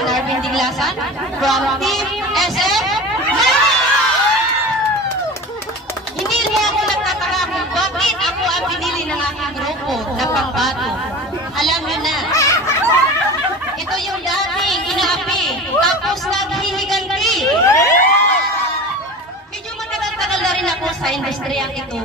si Narvin Diglasan from Team SF. Hindi mo ako nagtataka kung bakit ako ang pinili ng aking grupo na pangbato. Alam niyo na, ito yung dating inaapi, tapos naghihiganti. Medyo matagal-tagal na rin ako sa industriyang ito.